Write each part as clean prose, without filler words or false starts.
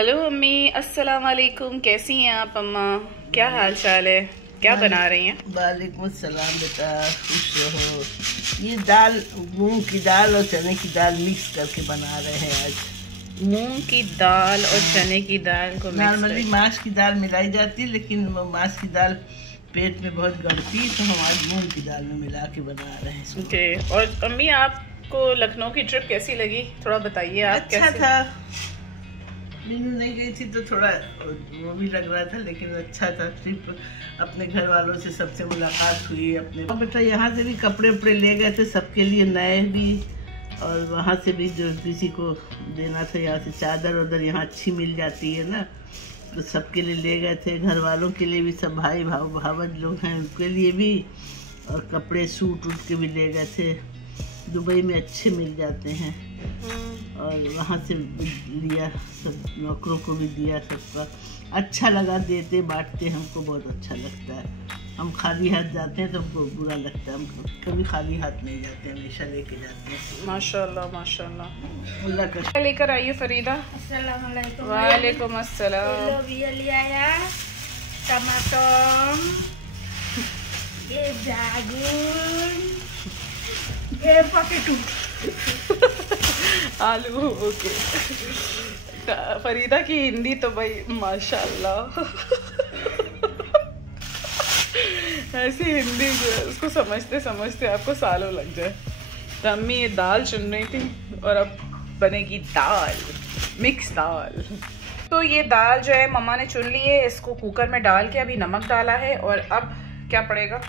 Hello अम्मी, अस्सलाम वालेकुम। कैसी हैं आप अम्मा? क्या हाल चाल है? क्या बना रही हैं? वालेकुम अस्सलाम बेटा, खुश रहो। ये दाल, मूंग की दाल और चने की दाल मिक्स करके बना रहे हैं आज। मूंग की दाल और चने की दाल को नॉर्मली मांस की दाल मिलाई जाती है, लेकिन मांस की दाल पेट में बहुत गड़ती, तो हम आज मूंग की दाल में मिला के बना रहे हैं। ओके। और अम्मी, आपको लखनऊ की ट्रिप कैसी लगी? थोड़ा बताइए आप। अच्छा था। मीनू नहीं गई थी तो थोड़ा वो भी लग रहा था, लेकिन अच्छा था ट्रिप। अपने घर वालों से सबसे मुलाकात हुई। अपने बेटा यहाँ से भी कपड़े उपड़े ले गए थे सबके लिए, नए भी, और वहाँ से भी जो किसी को देना था, यहाँ से चादर उधर यहाँ अच्छी मिल जाती है ना, तो सबके लिए ले गए थे। घर वालों के लिए भी, सब भाई भावज लोग हैं उनके लिए भी, और कपड़े सूट उट के भी ले गए थे। दुबई में अच्छे मिल जाते हैं, और वहाँ से लिया, सब नौकरों को भी दिया। सबका अच्छा लगा, देते बांटते हमको बहुत अच्छा लगता है। हम खाली हाथ जाते हैं तो हमको बुरा लगता है, हम कभी खाली हाथ नहीं जाते, हमेशा लेके जाते हैं। माशाल्लाह माशाल्लाह। अल्लाह का क्या लेकर आई है फरीदा? अस्सलाम वालेकुम। वालेकुम अस्सलाम। ये लिया है टमाटर, ये जागुन, ये पटेटो, आलू। ओके। फरीदा की हिंदी तो भाई माशाल्लाह ऐसी हिंदी जो है उसको समझते समझते आपको सालों लग जाए। तो अम्मी ये दाल चुन रही थी और अब बनेगी दाल, मिक्स दाल। तो ये दाल जो है मम्मा ने चुन ली है, इसको कुकर में डाल के अभी नमक डाला है। और अब क्या पड़ेगा?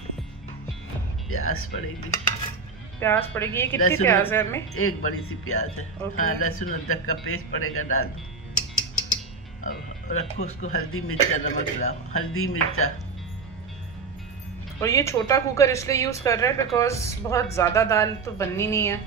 प्याज पड़ेगी। प्याज पड़ेगी। ये कितनी प्याज है हमें? एक बड़ी सी प्याज है। हाँ, लहसुन अदरक का पेस्ट पड़ेगा, डाल दो। अब रखो उसको, हल्दी मिर्चा नमक मिलाओ, हल्दी मिर्चा। और ये छोटा कुकर इसलिए यूज कर रहे हैं बिकॉज बहुत ज्यादा दाल तो बननी नहीं है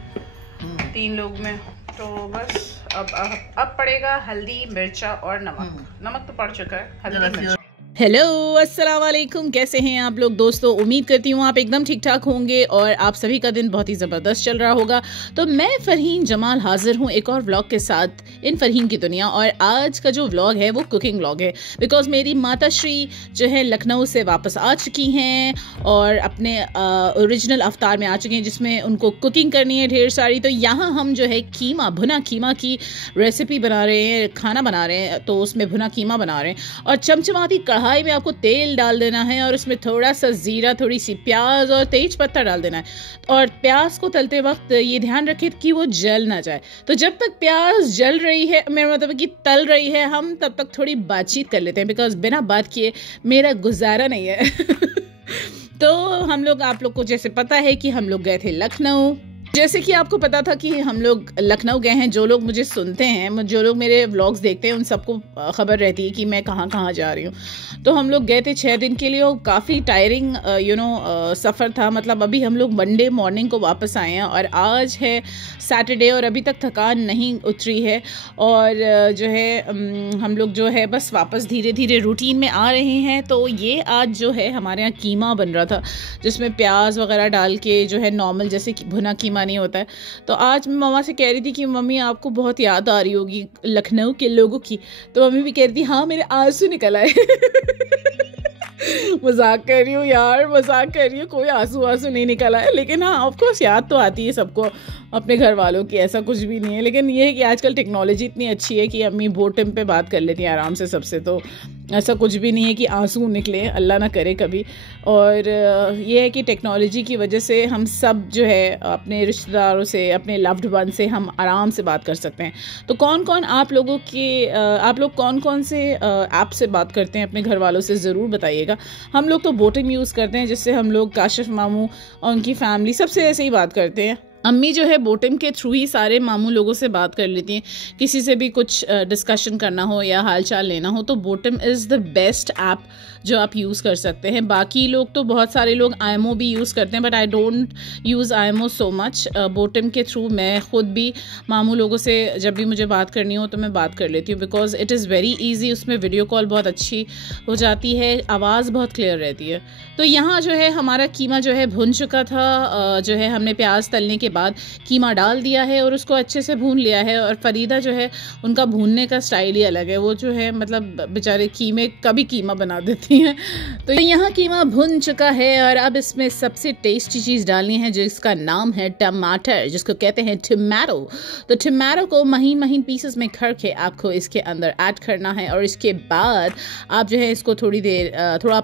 3 लोग में। तो बस अब पड़ेगा हल्दी मिर्चा और नमक। नमक तो पड़ चुका है, हल्दी मिर्चा। हेलो, अस्सलाम वालेकुम। कैसे हैं आप लोग दोस्तों? उम्मीद करती हूँ आप एकदम ठीक ठाक होंगे और आप सभी का दिन बहुत ही ज़बरदस्त चल रहा होगा। तो मैं फरहीन जमाल हाजिर हूँ एक और व्लॉग के साथ, इन फरहीन की दुनिया। और आज का जो व्लॉग है वो कुकिंग व्लॉग है, बिकॉज मेरी माता श्री जो है लखनऊ से वापस आ चुकी हैं और अपने ओरिजिनल अवतार में आ चुकी हैं, जिसमें उनको कुकिंग करनी है ढेर सारी। तो यहाँ हम जो है कीमा, भुना कीमा की रेसिपी बना रहे हैं, खाना बना रहे हैं। तो उसमें भुना कीमा बना रहे हैं और चमचमाती कढ़ाई में आपको तेल डाल देना है और उसमें थोड़ा सा जीरा, थोड़ी सी प्याज और तेज पत्ता डाल देना है। और प्याज को तलते वक्त ये ध्यान रखें कि वो जल ना जाए। तो जब तक प्याज जल रही है, मेरा मतलब कि तल रही है, हम तब तक थोड़ी बातचीत कर लेते हैं, बिकॉज बिना बात किए मेरा गुजारा नहीं है तो हम लोग, आप लोग को जैसे पता है कि हम लोग गए थे लखनऊ। जैसे कि आपको पता था कि हम लोग लखनऊ गए हैं। जो लोग मुझे सुनते हैं, जो लोग मेरे व्लॉग्स देखते हैं, उन सबको खबर रहती है कि मैं कहाँ कहाँ जा रही हूँ। तो हम लोग गए थे 6 दिन के लिए और काफ़ी टायरिंग सफ़र था। मतलब अभी हम लोग मंडे मॉर्निंग को वापस आए हैं और आज है सैटरडे और अभी तक थकान नहीं उतरी है। और जो है हम लोग जो है बस वापस धीरे धीरे रूटीन में आ रहे हैं। तो ये आज जो है हमारे यहाँ कीमा बन रहा था, जिसमें प्याज वगैरह डाल के जो है नॉर्मल जैसे भुना कीमा नहीं होता है। तो आज मैं मम्मा से कह रही थी कि मम्मी आपको बहुत याद आ रही होगी लखनऊ के लोगों की। तो मम्मी भी कह रही थी हाँ मेरे आंसू निकल आए मजाक कर रही हूँ यार, मजाक कर रही हूँ, कोई आंसू नहीं निकला है। लेकिन हाँ, ऑफ कोर्स याद तो आती है सबको अपने घर वालों की, ऐसा कुछ भी नहीं है। लेकिन ये है कि आजकल टेक्नोलॉजी इतनी अच्छी है कि अम्मी बोटिम पे बात कर लेती हैं आराम से सबसे। तो ऐसा कुछ भी नहीं है कि आंसू निकले, अल्लाह ना करे कभी। और ये है कि टेक्नोलॉजी की वजह से हम सब जो है अपने रिश्तेदारों से, अपने लव्ड वन से हम आराम से बात कर सकते हैं। तो कौन कौन आप लोग कौन कौन से ऐप से बात करते हैं अपने घर वालों से, ज़रूर बताइएगा। हम लोग तो बोटिम यूज़ करते हैं, जिससे हम लोग काशिफ मामू और उनकी फैमिली सबसे ऐसे ही बात करते हैं। अम्मी जो है बोटिम के थ्रू ही सारे मामू लोगों से बात कर लेती हैं। किसी से भी कुछ डिस्कशन करना हो या हालचाल लेना हो तो Botim is the best app जो आप यूज़ कर सकते हैं। बाकी लोग तो बहुत सारे लोग आईएमओ भी यूज़ करते हैं, but I don't use IMO so much. Botim के थ्रू मैं ख़ुद भी मामू लोगों से जब भी मुझे बात करनी हो तो मैं बात कर लेती हूँ, because it is very easy. उसमें वीडियो कॉल बहुत अच्छी हो जाती है, आवाज़ बहुत क्लियर रहती है। तो यहाँ जो है हमारा कीमा जो है भुन चुका था। जो है हमने प्याज तलने के बाद कीमा डाल दिया है और उसको अच्छे से भून लिया है। और फरीदा जो है उनका भूनने का स्टाइल ही अलग है, वो जो है मतलब बेचारे कीमे कभी कीमा बना देती हैं। तो यहाँ कीमा भुन चुका है और अब इसमें सबसे टेस्टी चीज़ डालनी है जिसका नाम है टमाटर, जिसको कहते हैं टमाटो। तो टमाटो को महीन महीन पीसेस में करके आपको इसके अंदर ऐड करना है और इसके बाद आप जो है इसको थोड़ी देर थोड़ा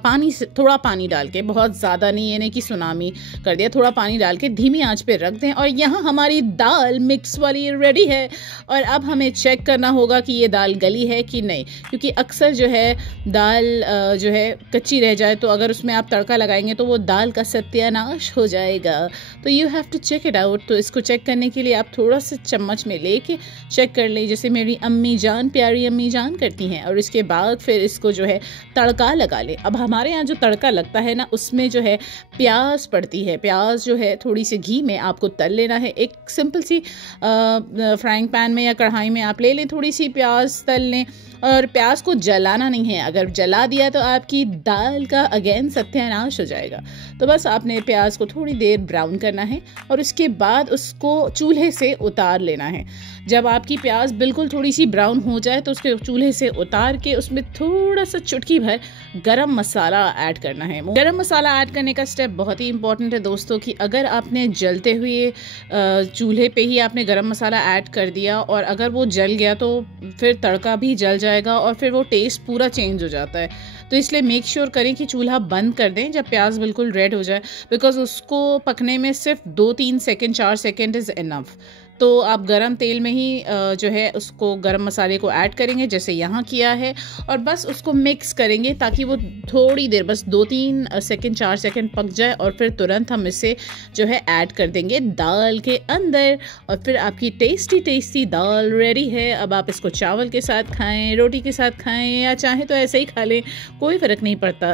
पानी डाल के, बहुत ज़्यादा नहीं, यानी कि सुनामी कर दिया, थोड़ा पानी डाल के धीमी आंच पे रख दें। और यहाँ हमारी दाल मिक्स वाली रेडी है और अब हमें चेक करना होगा कि ये दाल गली है कि नहीं, क्योंकि अक्सर जो है दाल जो है कच्ची रह जाए तो अगर उसमें आप तड़का लगाएंगे तो वो दाल का सत्यानाश हो जाएगा। तो you have to check it out. तो इसको चेक करने के लिए आप थोड़ा सा चम्मच में लेके चेक कर लें, जैसे मेरी अम्मी जान, प्यारी अम्मी जान करती हैं। और इसके बाद फिर इसको जो है तड़का लगा लें। अब हमारे यहाँ जो तड़का लगता है ना, उसमें जो है प्याज पड़ती है। प्याज जो है थोड़ी सी घी में आपको तल लेना है। एक सिंपल सी फ्राइंग पैन में या कढ़ाई में आप ले लें, थोड़ी सी प्याज तल लें और प्याज को जलाना नहीं है। अगर जला दिया तो आपकी दाल का अगेन सत्यानाश हो जाएगा। तो बस आपने प्याज को थोड़ी देर ब्राउन करना है और उसके बाद उसको चूल्हे से उतार लेना है। जब आपकी प्याज बिल्कुल थोड़ी सी ब्राउन हो जाए तो उसके चूल्हे से उतार के उसमें थोड़ा सा चुटकी भर गरम मसाला ऐड करना है। गरम मसाला ऐड करने का स्टेप बहुत ही इंपॉर्टेंट है दोस्तों, कि अगर आपने जलते हुए चूल्हे पे ही आपने गरम मसाला ऐड कर दिया और अगर वो जल गया तो फिर तड़का भी जल जाएगा और फिर वो टेस्ट पूरा चेंज हो जाता है। तो इसलिए मेक श्योर करें कि चूल्हा बंद कर दें जब प्याज बिल्कुल रेड हो जाए, बिकॉज उसको पकने में सिर्फ 2-3 सेकेंड 4 सेकेंड इज़ इनफ। तो आप गरम तेल में ही जो है उसको गरम मसाले को ऐड करेंगे जैसे यहाँ किया है और बस उसको मिक्स करेंगे ताकि वो थोड़ी देर बस 2-3 सेकेंड 4 सेकेंड पक जाए और फिर तुरंत हम इसे जो है ऐड कर देंगे दाल के अंदर और फिर आपकी टेस्टी टेस्टी दाल रेडी है। अब आप इसको चावल के साथ खाएं, रोटी के साथ खाएं या चाहें तो ऐसे ही खा लें, कोई फ़र्क नहीं पड़ता।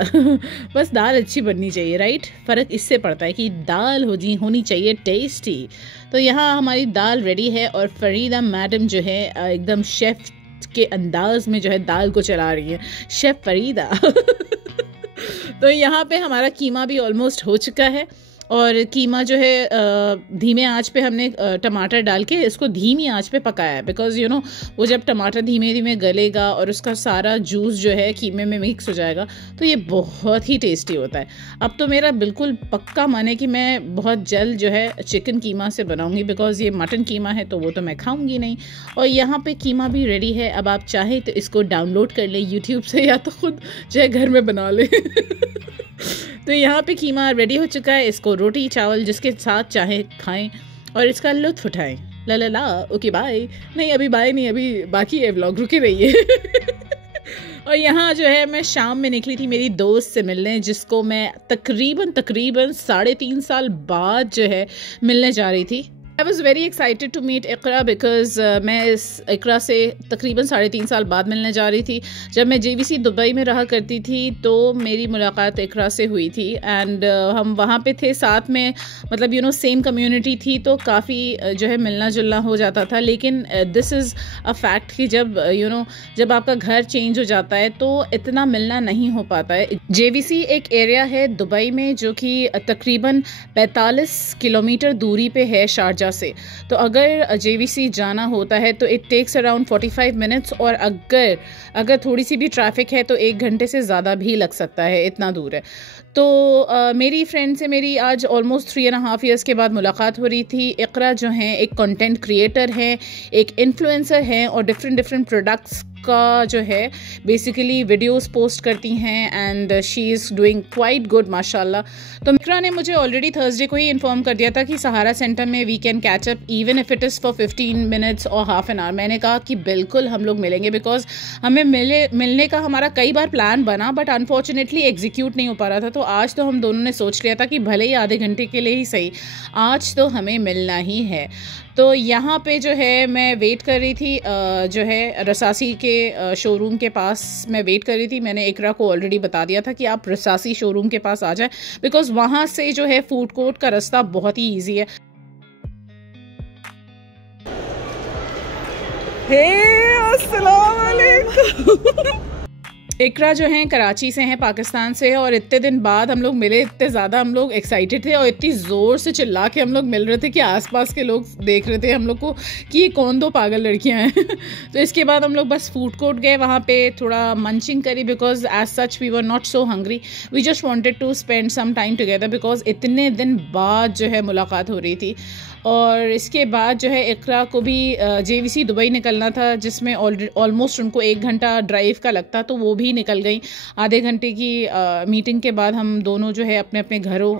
बस दाल अच्छी बननी चाहिए, राइट? फ़र्क इससे पड़ता है कि दाल होनी चाहिए टेस्टी। तो यहाँ हमारी दाल रेडी है और फरीदा मैडम जो है एकदम शेफ़ के अंदाज में जो है दाल को चला रही है, शेफ़ फरीदा। तो यहाँ पे हमारा कीमा भी ऑलमोस्ट हो चुका है और कीमा जो है धीमे आंच पे हमने टमाटर डाल के इसको धीमी आंच पे पकाया है, बिकॉज़ यू नो वो जब टमाटर धीमे धीमे गलेगा और उसका सारा जूस जो है कीमे में मिक्स हो जाएगा तो ये बहुत ही टेस्टी होता है। अब तो मेरा बिल्कुल पक्का मन है कि मैं बहुत जल्द जो है चिकन कीमा से बनाऊंगी, बिकॉज़ ये मटन कीमा है तो वो तो मैं खाऊंगी नहीं। और यहाँ पे कीमा भी रेडी है। अब आप चाहें तो इसको डाउनलोड कर लें यूट्यूब से या तो खुद जो है घर में बना लें। तो यहाँ पे कीमा रेडी हो चुका है। इसको रोटी चावल जिसके साथ चाहे खाएं और इसका लुत्फ उठाएं। ला ला ला। Okay bye. नहीं अभी बाय नहीं, अभी बाकी है व्लॉग, रुके रहिए। और यहाँ जो है मैं शाम में निकली थी मेरी दोस्त से मिलने, जिसको मैं तकरीबन 3.5 साल बाद जो है मिलने जा रही थी। I was very excited to meet Iqra because मैं इस इकरा से तकरीबन 3.5 साल बाद मिलने जा रही थी। जब मैं JVC दुबई में रहा करती थी तो मेरी मुलाकात इकरा से हुई थी एंड हम वहाँ पे थे साथ में, मतलब यू नो सेम कम्युनिटी थी तो काफ़ी जो है मिलना जुलना हो जाता था। लेकिन दिस इज़ अ फैक्ट कि जब यू नो जब आपका घर चेंज हो जाता है तो इतना मिलना नहीं हो पाता है। JVC एक एरिया है दुबई में जो कि तकरीबन 45 किलोमीटर दूरी पे है शारजा से। तो अगर JVC जाना होता है तो इट टेक्स अराउंड 45 मिनट्स और अगर थोड़ी सी भी ट्रैफिक है तो 1 घंटे से ज़्यादा भी लग सकता है, इतना दूर है। तो मेरी फ्रेंड से मेरी आज ऑलमोस्ट 3.5 ईयर्स के बाद मुलाकात हो रही थी। इकरा जो हैं एक कंटेंट क्रिएटर हैं, एक इन्फ्लुएंसर हैं और डिफरेंट प्रोडक्ट्स का जो है बेसिकली वीडियोस पोस्ट करती हैं and she is doing quite good माशाल्लाह। तो इकरा ने मुझे ऑलरेडी थर्सडे को ही इन्फॉर्म कर दिया था कि सहारा सेंटर में we can catch up even if it is for 15 minutes और हाफ एन आवर। मैंने कहा कि बिल्कुल हम लोग मिलेंगे, बिकॉज हमें मिलने का हमारा कई बार प्लान बना बट अनफॉर्चुनेटली एग्जीक्यूट नहीं हो पा रहा था। तो आज तो हम दोनों ने सोच लिया था कि भले ही आधे घंटे के लिए ही सही, आज तो हमें मिलना ही है। तो यहाँ पे जो है मैं वेट कर रही थी, जो है रसासी के शोरूम के पास मैं वेट कर रही थी। मैंने इकरा को ऑलरेडी बता दिया था कि आप रसासी शोरूम के पास आ जाएं, बिकॉज वहाँ से जो है फूड कोर्ट का रास्ता बहुत ही ईजी है। हे अस्सलाम वालेकुम। इकरा जो हैं कराची से हैं, पाकिस्तान से है, और इतने दिन बाद हम लोग मिले, इतने ज़्यादा हम लोग एक्साइटेड थे और इतनी ज़ोर से चिल्ला के हम लोग मिल रहे थे कि आसपास के लोग देख रहे थे हम लोग को कि ये कौन दो पागल लड़कियां हैं। तो इसके बाद हम लोग बस फूड कोर्ट गए, वहाँ पे थोड़ा मंचिंग करी because as such we were not so hungry, we just wanted to spend some time together because इतने दिन बाद जो है मुलाकात हो रही थी। और इसके बाद जो है इकरा को भी JVC दुबई निकलना था, जिसमें ऑलमोस्ट उनको 1 घंटा ड्राइव का लगता, तो वो भी निकल गई। आधे घंटे की मीटिंग के बाद हम दोनों जो है अपने अपने घरों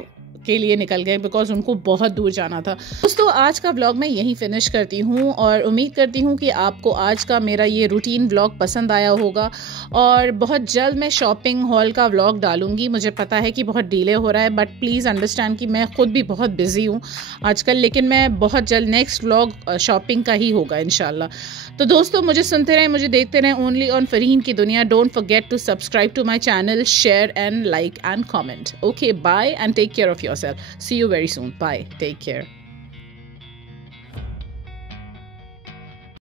के लिए निकल गए बिकॉज उनको बहुत दूर जाना था। दोस्तों आज का व्लॉग मैं यहीं फिनिश करती हूँ और उम्मीद करती हूँ कि आपको आज का मेरा ये रूटीन व्लॉग पसंद आया होगा, और बहुत जल्द मैं शॉपिंग हॉल का व्लॉग डालूंगी। मुझे पता है कि बहुत डिले हो रहा है, बट प्लीज़ अंडरस्टैंड कि मैं खुद भी बहुत बिजी हूँ आजकल, लेकिन मैं बहुत जल्द नेक्स्ट व्लॉग शॉपिंग का ही होगा इंशाल्लाह। तो दोस्तों मुझे सुनते रहें, मुझे देखते रहें ओनली ऑन फरहीन की दुनिया। Don't forget to subscribe to my channel, share and like and comment. Okay, bye and take care of yourself. See you very soon. Bye. Take care.